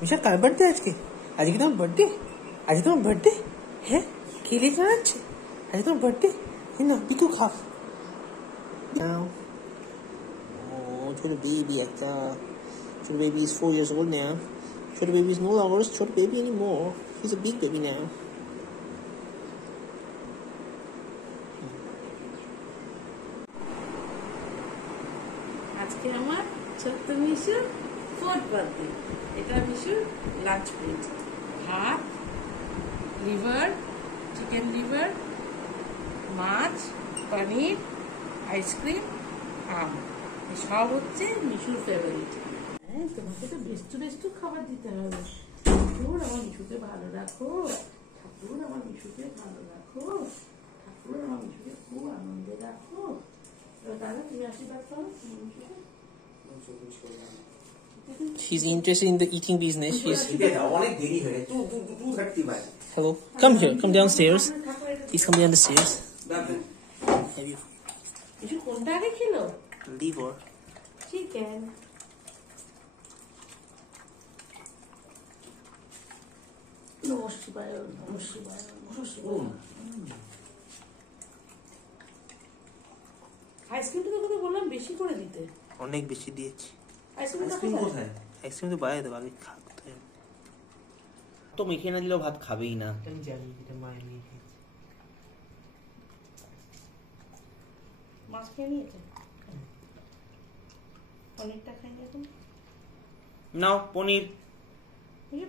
মিশার কার birthday আজকে? আজকে তোমার বার্থডে? আজকে তোমার বার্থডে? হ্যাঁ, কে লিখে আনছে? আজকে তোমার বার্থডে? না পিকু খা। Oh, ছোট baby একটা. ছোট baby is 4 years old now. ছোট baby is no longer a ছোট baby anymore. He's a big baby now. আজকে আমার ছোট্ট মিশুর 4th বার্থডে। এটা মিশুর লাঞ্চ প্লেট। ভাত, লিভার, চিকেন লিভার, মাছ, পনির, আইসক্রিম, আম। সব হচ্ছে মিশুর ফেভারিট। হ্যাঁ, তোমাকে তো বেস্টু বেস্টু খাবার দিতে হবে। ঠাকুর আমার মিশুকে ভালো রাখো, ঠাকুর আমার মিশুকে ভালো রাখো, ঠাকুর আমার মিশুকে খুব আনন্দে রাখো। দাদা তুমি আশীর্বাদ করো মিশুকে। She's interested in the eating business. Hello, come here, come downstairs. Please come down the stairs. Have you Mishu কোনটা আগে খেলো? liver? চিকেন। নমস্কার নমস্কার নমস্কার। আইসক্রিমটা তো কথা বললাম বেশি করে দিতে। অনেক বেশি দিয়েছি। আইসক্রিম কোথায়? আইসক্রিম তো বাইরে দেবো, আগে খাতে তো মেখে না দিলেও ভাত খাবেই না। আমি জানি এটা মায়ের নিয়ে খেয়েছে। মাছ খেয়ে নিয়েছে, পনিরটা খাইনি এখন। নাও পনির।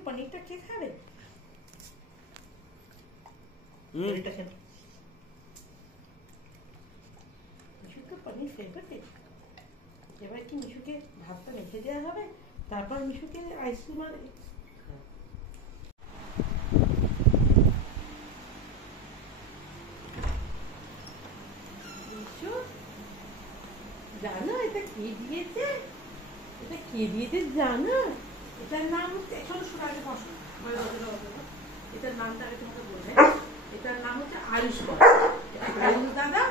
পনিরটা কে খাবে? পনিরটা খেয়ে মিশুকে পনির ফেভারিট। এবার কি মিশুকে ভাতটা রেখে দেওয়া হবে, তারপর মিশুকে আইসক্রিম আর মিশু জানো এটা কে দিয়েছে? এটা কে দিয়েছে জানো? এটার নাম হচ্ছে, এখন শোনা আগে বসো, এটার নামটা আগে তোমাকে বলবে। এটার নাম হচ্ছে আয়ুষ বল। আয়ুষ দাদা,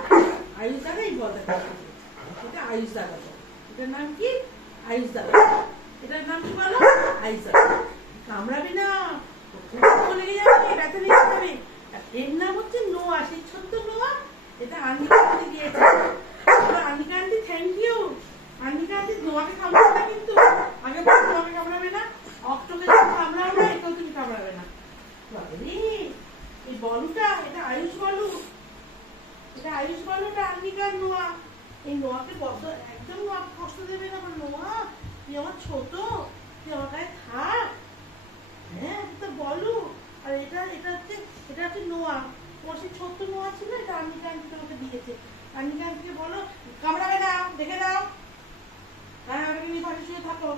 আয়ুষ দাদা এই বলটা, এটা আয়ুষ দাদা। এটার নাম কি? আয়ুষ দাদা। এটার নাম কি বলো? আয়ুষ দাদা। কামড়াবে না, লেগে যাবে, ব্যথা লেগে যাবে। এর নাম হচ্ছে নোয়া, সেই ছোট্ট নোয়া। এটা আনিকা আন্টি দিয়েছে। Anika aunty thank you. Anika aunty নোয়াকে কামড়াবে না কিন্তু, আগে বলো নোয়াকে কামড়াবে না। অক্টোকে যখন কামড়াবে না, এটাও তুমি কামড়াবে না। এই বলুটা, এটা আয়ুষ বলু, এটা আয়ুষ বলুটা আনিকার নোয়া। এই নোয়াকে একদম নোয়াকে কষ্ট দেবে না। নোয়া তুই আমার ছোট, তুই আমার গায়ে থাক। হ্যাঁ তো বলু। আর এটা হচ্ছে নোয়া। তোমার সেই ছোট্ট নোয়া ছিল, এটা আনিকা আন্টি তোমাকে দিয়েছে। আনিকা আন্টিকে বলো কামড়াবে না, দেখে দাও। হ্যাঁ, আমাকে নিয়ে পাশে শুয়ে থাকো।